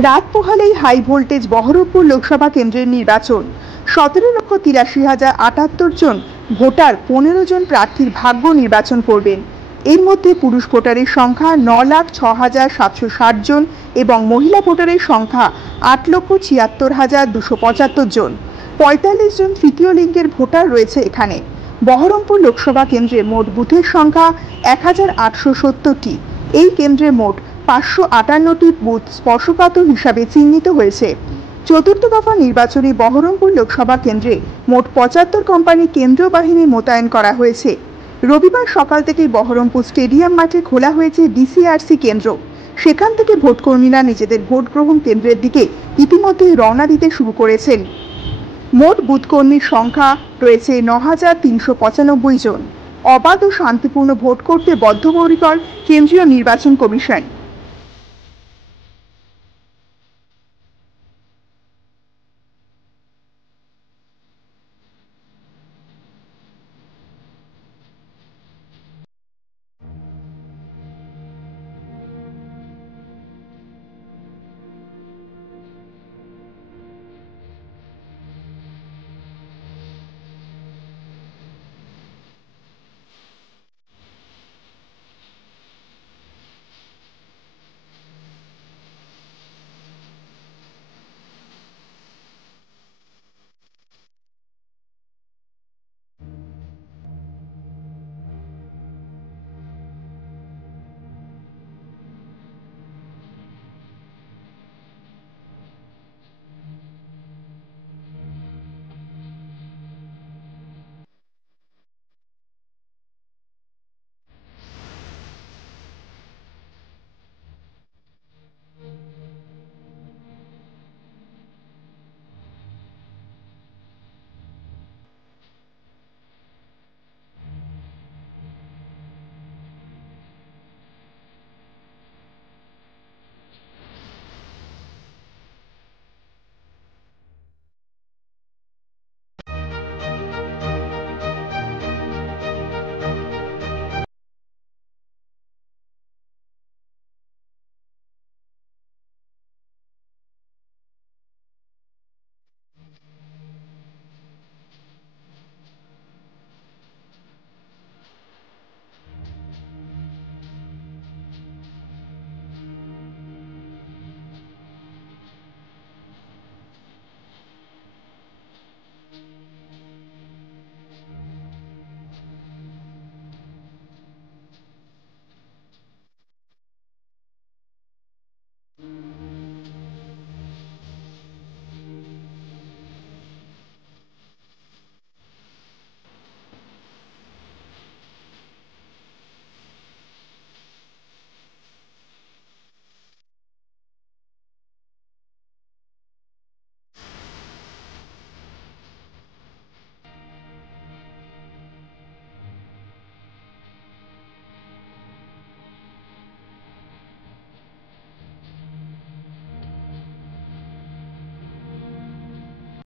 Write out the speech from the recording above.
রাত পোহালেই high voltage Baharampur Lok Sabha কেন্দ্রের নির্বাচন। 17,83,078 জন ভোটার 15 জন প্রার্থীর ভাগ্য নির্বাচন করবেন। এর মধ্যে পুরুষ ভোটারের সংখ্যা 9,06,760 জন এবং মহিলা ভোটারের সংখ্যা 8,76,275 জন। 45 জন তৃতীয় লিঙ্গের ভোটার রয়েছে এখানে। বহরমপুর লোকসভা কেন্দ্রে মোট বুথের সংখ্যা 1,870টি। এই কেন্দ্রে মোট 558টি বুথ স্পর্শকাতর হিসাবে চিহ্নিত হয়েছে। চতুর্থ দফা নির্বাচনে বহরমপুর লোকসভা কেন্দ্রে মোট 75 কোম্পানি কেন্দ্রীয় বাহিনী মোতায়েন করা হয়েছে। রবিবার সকাল থেকে বহরমপুর স্টেডিয়াম মাঠে খোলা হয়েছে ডিসিআরসি কেন্দ্র। সেখান থেকে ভোটকর্মীরা নিজেদের ভোট গ্রহণ কেন্দ্রের দিকে ইতিমধ্যে রওনা দিতে শুরু করেছেন। মোট বুথকর্মীর সংখ্যা রয়েছে 9,395 জন। অবাধ ও শান্তিপূর্ণ ভোট করতে বদ্ধপরিকর কেন্দ্রীয় নির্বাচন কমিশন।